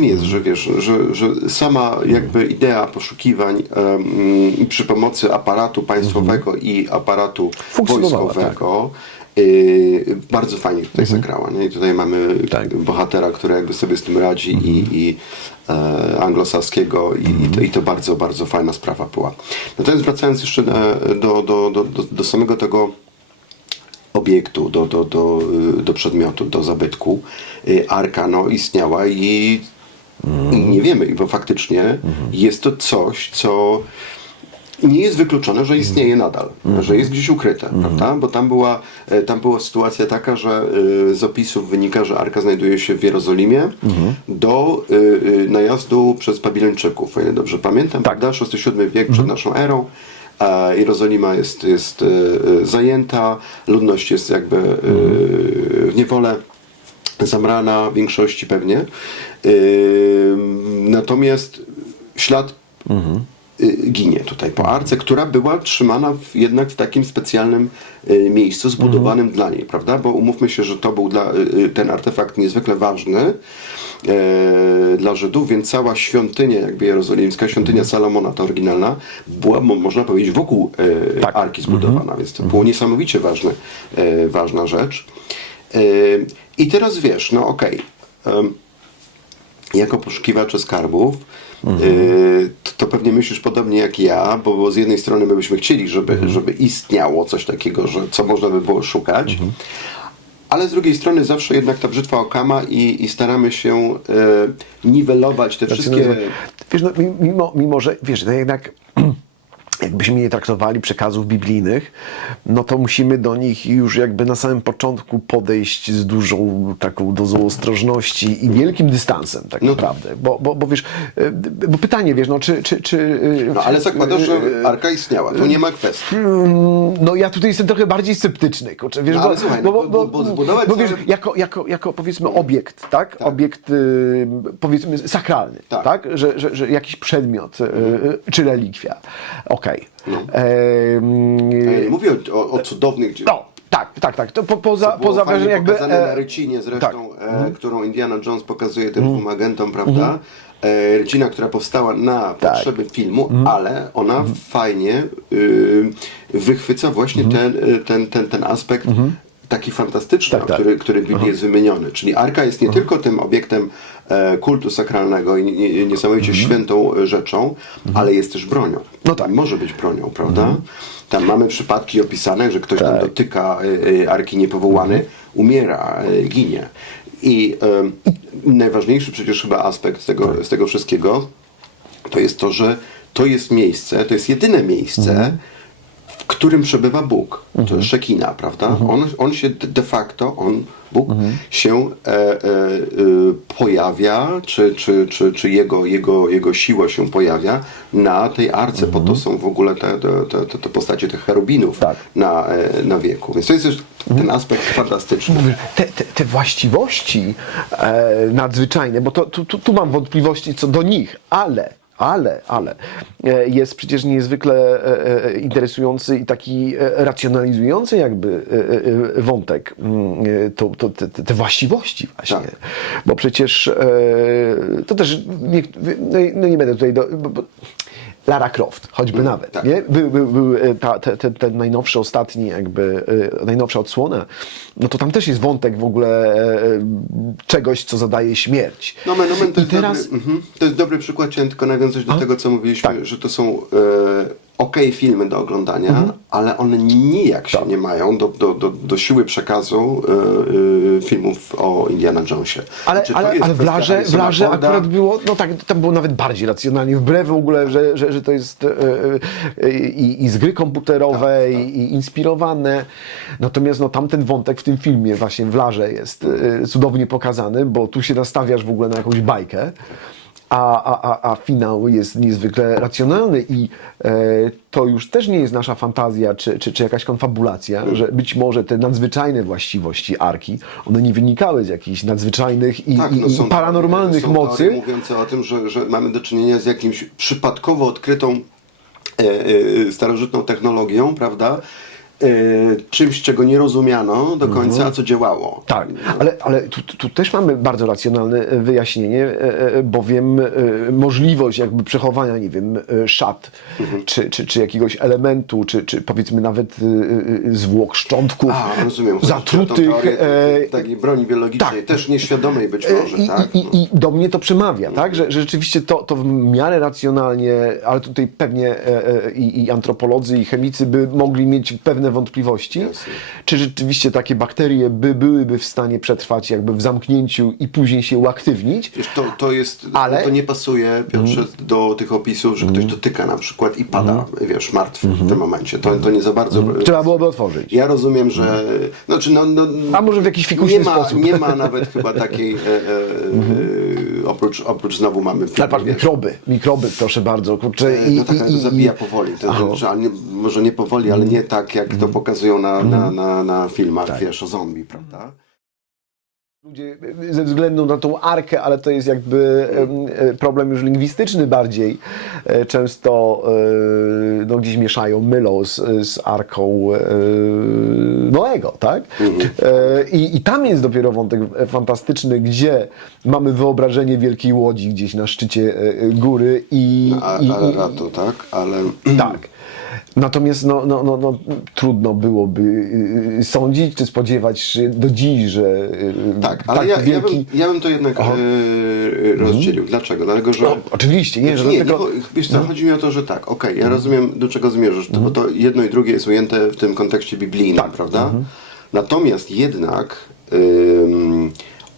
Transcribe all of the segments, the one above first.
tym jest, że wiesz, że sama jakby idea poszukiwań przy pomocy aparatu państwowego i aparatu wojskowego bardzo fajnie tutaj zagrała, nie? I tutaj mamy bohatera, który jakby sobie z tym radzi i anglosaskiego i to bardzo, bardzo fajna sprawa była. Natomiast wracając jeszcze do samego tego obiektu, do przedmiotu, do zabytku, arka istniała i nie wiemy, bo faktycznie jest to coś, co nie jest wykluczone, że istnieje nadal, że jest gdzieś ukryte, prawda? Bo tam była sytuacja taka, że z opisów wynika, że arka znajduje się w Jerozolimie do najazdu przez Babilończyków, o ile dobrze pamiętam, prawda? VI-VII wiek przed naszą erą. Jerozolima jest zajęta, ludność jest jakby w niewolę zamrana w większości pewnie. Natomiast ślad ginie tutaj po arce, która była trzymana jednak w takim specjalnym miejscu zbudowanym dla niej, prawda? Bo umówmy się, że to był ten artefakt niezwykle ważny dla Żydów, więc cała świątynia jakby jerozolimska, świątynia Salomona, ta oryginalna, była, można powiedzieć, wokół arki zbudowana, więc to było niesamowicie ważna rzecz. I teraz wiesz, no okej, jako poszukiwacze skarbów to pewnie myślisz podobnie jak ja, bo z jednej strony my byśmy chcieli, żeby istniało coś takiego, co można by było szukać, ale z drugiej strony zawsze jednak ta brzytwa Okama i staramy się niwelować te wszystkie... Wiesz, no, mimo że, wiesz, to jednak jakbyśmy nie traktowali przekazów biblijnych, no to musimy do nich już jakby na samym początku podejść z dużą taką dozą ostrożności i wielkim dystansem tak naprawdę. Bo wiesz, bo pytanie, wiesz, no czy no ale zakładasz, że arka istniała, tu nie ma kwestii. No ja tutaj jestem trochę bardziej sceptyczny, kurczę, wiesz, no, ale słuchaj, bo zbudować bo wiesz, jako powiedzmy obiekt, tak? Obiekt powiedzmy sakralny, tak? Że jakiś przedmiot czy relikwia. Okej. Mówię o cudownych dziełach. No, tak. To poza wrażeniem jakby... pokazane na rycinie zresztą, którą Indiana Jones pokazuje tym dwóm agentom, prawda? Rycina, która powstała na potrzeby filmu, ale ona fajnie wychwyca właśnie ten aspekt taki fantastyczny, który w Biblii jest wymieniony. Czyli arka jest nie tylko tym obiektem kultu sakralnego i niesamowicie świętą rzeczą, ale jest też bronią. No tak. Może być bronią, prawda? Tam mamy przypadki opisane, że ktoś tam dotyka arki niepowołany, umiera, ginie. I najważniejszy przecież chyba aspekt z tego wszystkiego to jest to, że to jest miejsce, to jest jedyne miejsce, w którym przebywa Bóg. To jest Szekina, prawda? On się de facto, Bóg się pojawia, czy jego siła się pojawia na tej arce, po to są w ogóle te postacie tych cherubinów na wieku. Więc to jest też ten aspekt fantastyczny. Te właściwości nadzwyczajne, bo tu mam wątpliwości co do nich, ale jest przecież niezwykle interesujący i taki racjonalizujący jakby wątek, te właściwości właśnie. Bo przecież to też, nie będę tutaj... Lara Croft, choćby nawet, nie? Był ten najnowszy, ostatni jakby, najnowsza odsłona, no to tam też jest wątek w ogóle czegoś, co zadaje śmierć. To jest dobry przykład, chciałem tylko nawiązać do tego, co mówiliśmy, że to są filmy do oglądania, ale one nijak się nie mają do siły przekazu filmów o Indiana Jonesie. Ale w Larze akurat było, no tak, tam było nawet bardziej racjonalnie, wbrew w ogóle, że to jest i z gry komputerowej, i inspirowane. Natomiast no, tamten wątek w tym filmie właśnie w Larze jest cudownie pokazany, bo tu się nastawiasz w ogóle na jakąś bajkę. A finał jest niezwykle racjonalny i to już też nie jest nasza fantazja czy jakaś konfabulacja, że być może te nadzwyczajne właściwości arki, one nie wynikały z jakichś nadzwyczajnych i paranormalnych mocy. Są mówiące o tym, że mamy do czynienia z jakimś przypadkowo odkrytą starożytną technologią, prawda? czymś, czego nie rozumiano do końca, a co działało. Tak, ale tu też mamy bardzo racjonalne wyjaśnienie, bowiem możliwość jakby przechowania, nie wiem, szat, czy jakiegoś elementu, czy powiedzmy nawet zwłok szczątków Rozumiem. zatrutych. Takiej broni biologicznej, też nieświadomej być może, tak? I do mnie to przemawia, tak? Że rzeczywiście to w miarę racjonalnie, ale tutaj pewnie i antropolodzy, i chemicy by mogli mieć pewne wątpliwości, czy rzeczywiście takie bakterie byłyby w stanie przetrwać jakby w zamknięciu i później się uaktywnić. Wiesz, to jest, to nie pasuje, Piotrze, do tych opisów, że ktoś dotyka na przykład i pada, wiesz, martwy w tym momencie. To nie za bardzo... Trzeba byłoby otworzyć. Ja rozumiem, że... A może w jakiś fikuśny sposób. Nie ma nawet chyba takiej... oprócz znowu mamy... Ale patrz, mikroby, proszę bardzo. Kurczę, to zabija powoli. Może nie powoli, ale nie tak, jak to pokazują na filmach, wiesz, o zombie, prawda? Ludzie ze względu na tą arkę, ale to jest jakby problem już lingwistyczny bardziej, często gdzieś mieszają, mylą z arką Noego, tak? I tam jest dopiero wątek fantastyczny, gdzie mamy wyobrażenie wielkiej łodzi gdzieś na szczycie góry Araratu, tak? Ale... Tak. Natomiast trudno byłoby sądzić czy spodziewać się do dziś, że tak, ale tak wielki... ja bym to jednak rozdzielił. Dlaczego? Dlatego, że... oczywiście, nie, że nie, dlatego... wiesz co, chodzi mi o to, że tak, ja rozumiem, do czego zmierzasz, bo to jedno i drugie jest ujęte w tym kontekście biblijnym, prawda? Natomiast jednak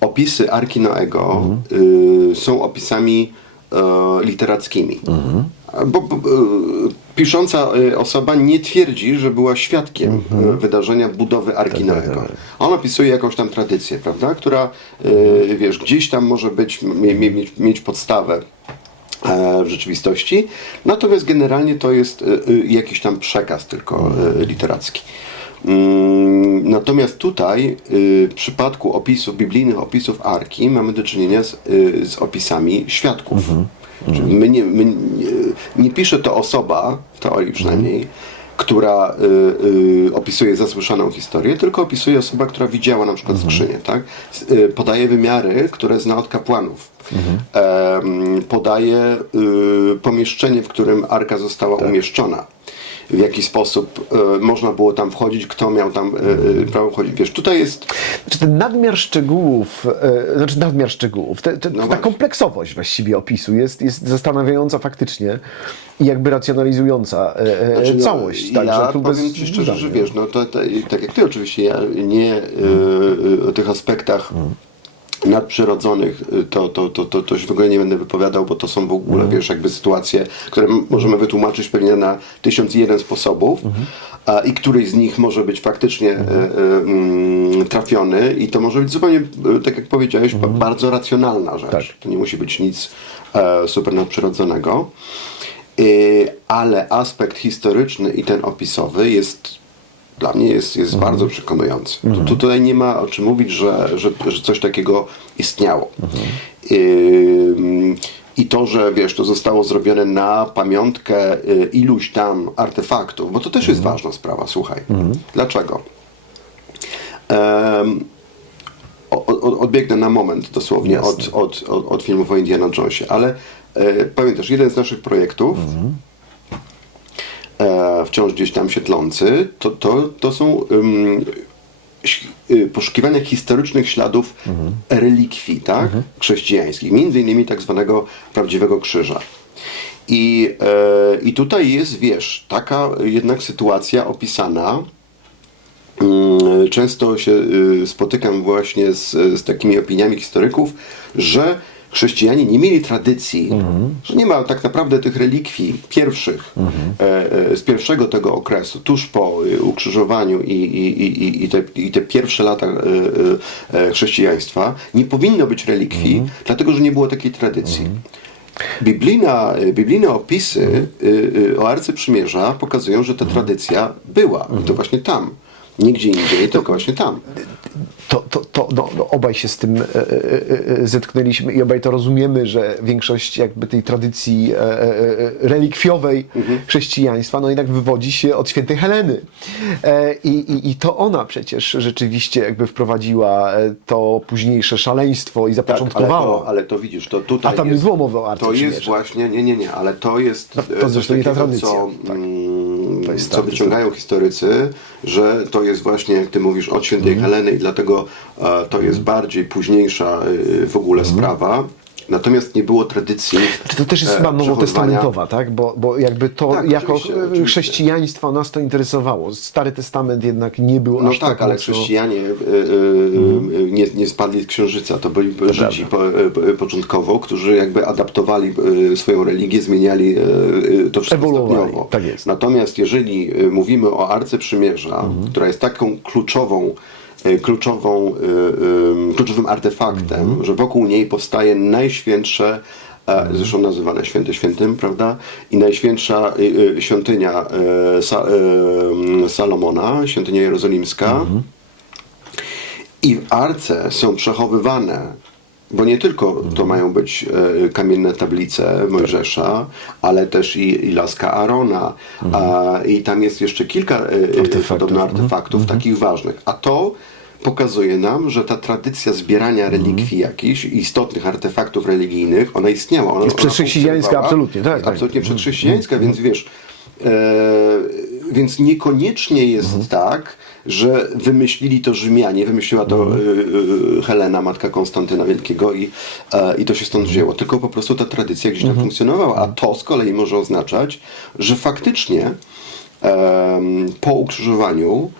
opisy Arki Noego są opisami literackimi. Bo pisząca osoba nie twierdzi, że była świadkiem wydarzenia budowy Arki Noego. On opisuje jakąś tam tradycję, prawda, która wiesz, gdzieś tam może mieć podstawę w rzeczywistości, natomiast generalnie to jest jakiś tam przekaz tylko literacki. Natomiast tutaj w przypadku biblijnych opisów Arki mamy do czynienia z opisami świadków. Czyli nie pisze to osoba, w teorii przynajmniej, która opisuje zasłyszaną historię, tylko opisuje osoba, która widziała na przykład skrzynię, tak? Podaje wymiary, które zna od kapłanów. Podaje pomieszczenie, w którym Arka została umieszczona. W jaki sposób można było tam wchodzić, kto miał tam prawo wchodzić. Wiesz, tutaj jest... Znaczy ten nadmiar szczegółów, ta kompleksowość właściwie opisu jest zastanawiająca faktycznie i jakby racjonalizująca całość. Tak, ja powiem Ci szczerze, że wiesz, tak jak Ty oczywiście, ja nie o tych aspektach nadprzyrodzonych, to się w ogóle nie będę wypowiadał, bo to są w ogóle, wiesz, jakby sytuacje, które możemy wytłumaczyć pewnie na 1001 sposobów i któryś z nich może być faktycznie trafiony i to może być zupełnie, tak jak powiedziałeś, bardzo racjonalna rzecz. Tak. To nie musi być nic super nadprzyrodzonego, ale aspekt historyczny i ten opisowy dla mnie jest bardzo przekonujący. Tutaj nie ma o czym mówić, że coś takiego istniało. I to, że wiesz, to zostało zrobione na pamiątkę iluś tam artefaktów, bo to też jest ważna sprawa, słuchaj. Dlaczego? Odbiegnę na moment dosłownie od filmów o Indiana Jonesie, ale pamiętasz, jeden z naszych projektów wciąż gdzieś tam się tlący, to są poszukiwania historycznych śladów relikwii, tak? Chrześcijańskich, między innymi tak zwanego prawdziwego krzyża. I tutaj jest, wiesz, taka jednak sytuacja opisana. Często się spotykam właśnie z takimi opiniami historyków, że chrześcijanie nie mieli tradycji, że nie ma tak naprawdę tych relikwii pierwszych, z pierwszego tego okresu, tuż po ukrzyżowaniu i te pierwsze lata chrześcijaństwa, nie powinno być relikwii, dlatego że nie było takiej tradycji. Biblijne opisy o Arce Przymierza pokazują, że ta tradycja była i to właśnie tam. Nigdzie indziej, tylko właśnie tam. No, obaj się z tym zetknęliśmy i obaj to rozumiemy, że większość jakby tej tradycji relikwiowej chrześcijaństwa, no jednak wywodzi się od świętej Heleny. I to ona przecież rzeczywiście jakby wprowadziła to późniejsze szaleństwo i zapoczątkowała. Ale to widzisz, to tutaj A tam nie było mowy o Arce to Przymierza. jest właśnie, nie, ale to jest To zresztą nie ta tradycja. co, jest co ta wyciągają historycy, że to jest właśnie, jak ty mówisz, od świętej Heleny i dlatego to jest bardziej późniejsza w ogóle sprawa. Natomiast nie było tradycji. Czy to też jest chyba nowotestamentowa, tak? Bo jakby to Tak, jako oczywiście. chrześcijaństwo nas to interesowało. Stary Testament jednak nie był No aż tak, ale mocno... chrześcijanie nie spadli z księżyca. To byli Żydzi początkowo, którzy jakby adaptowali swoją religię, zmieniali to wszystko Ewoluowali, stopniowo. tak jest. Natomiast jeżeli mówimy o Arce Przymierza, która jest taką kluczowym artefaktem, że wokół niej powstaje najświętsze, zresztą nazywane Święty Świętym, prawda? I najświętsza świątynia Salomona, świątynia jerozolimska. I w Arce są przechowywane, bo nie tylko to mają być kamienne tablice Mojżesza, ale też i laska Aarona. I tam jest jeszcze kilka podobnych artefaktów takich ważnych. A to pokazuje nam, że ta tradycja zbierania relikwii jakichś, istotnych artefaktów religijnych, ona istniała. Ona Przedchrześcijańska, absolutnie, tak. Absolutnie przedchrześcijańska, więc wiesz, więc niekoniecznie jest tak, że wymyślili to Rzymianie, wymyśliła to Helena, matka Konstantyna Wielkiego i to się stąd wzięło. Tylko po prostu ta tradycja gdzieś tam funkcjonowała. A to z kolei może oznaczać, że faktycznie po ukrzyżowaniu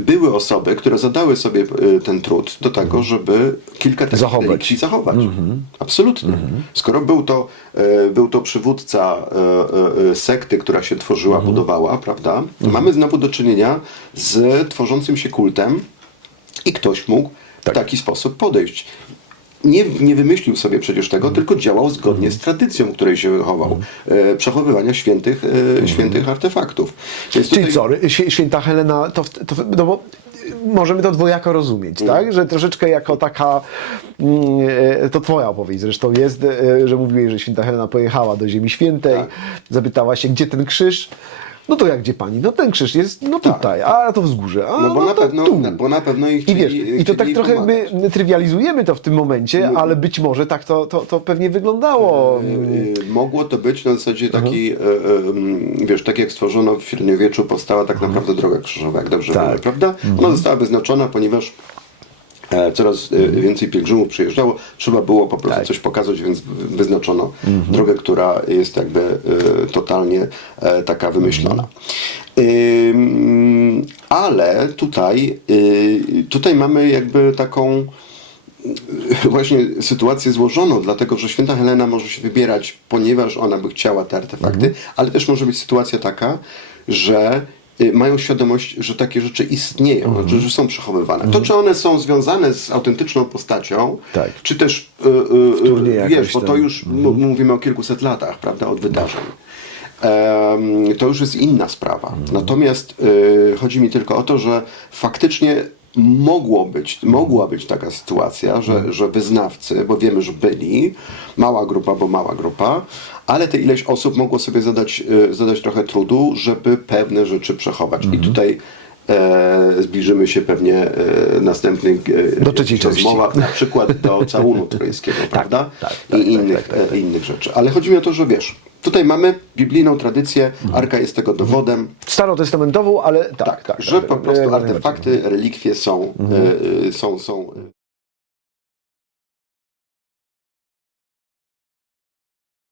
były osoby, które zadały sobie ten trud do tego, żeby kilka takich relikwi zachować. Absolutnie. Skoro był to przywódca sekty, która się tworzyła, budowała, prawda? To mamy znowu do czynienia z tworzącym się kultem i ktoś mógł w taki sposób podejść. Nie wymyślił sobie przecież tego, tylko działał zgodnie z tradycją, której się wychował. Przechowywania świętych artefaktów. Więc Czyli tutaj... co, święta Helena, no bo możemy to dwojako rozumieć, tak? Że troszeczkę jako taka, to twoja opowieść zresztą jest, że mówiłeś, że święta Helena pojechała do Ziemi Świętej, zapytała się, gdzie ten krzyż? No to jak gdzie pani? No ten krzyż jest tutaj, a to wzgórze. A, No bo, no na to pewno, tu. bo na pewno ich I wiesz, chcieli, i to tak chcieli trochę pomagać. my trywializujemy to w tym momencie, ale być może tak to pewnie wyglądało. Mogło to być na zasadzie taki, wiesz, tak jak stworzono w średniowieczu, powstała tak naprawdę droga krzyżowa, jak dobrze wiemy, prawda? Ona została wyznaczona, ponieważ coraz więcej pielgrzymów przyjeżdżało, trzeba było po prostu coś pokazać, więc wyznaczono drogę, która jest jakby totalnie taka wymyślona. Ale tutaj mamy jakby taką właśnie sytuację złożoną, dlatego że święta Helena może się wybierać, ponieważ ona by chciała te artefakty, ale też może być sytuacja taka, że mają świadomość, że takie rzeczy istnieją, że są przechowywane. To, czy one są związane z autentyczną postacią, czy też, wiesz, bo to już mówimy o kilkuset latach, prawda, od wydarzeń. To już jest inna sprawa. Natomiast chodzi mi tylko o to, że faktycznie mogła być taka sytuacja, że wyznawcy, bo wiemy, że byli, mała grupa, ale te ileś osób mogło sobie zadać trochę trudu, żeby pewne rzeczy przechować. I tutaj zbliżymy się pewnie następnych do trzeciej części. rozmowach, na przykład do całunu trójskiego, prawda? I innych rzeczy. Ale chodzi mi o to, że wiesz, tutaj mamy biblijną tradycję, Arka jest tego dowodem. Starotestamentową, ale że po prostu artefakty, relikwie są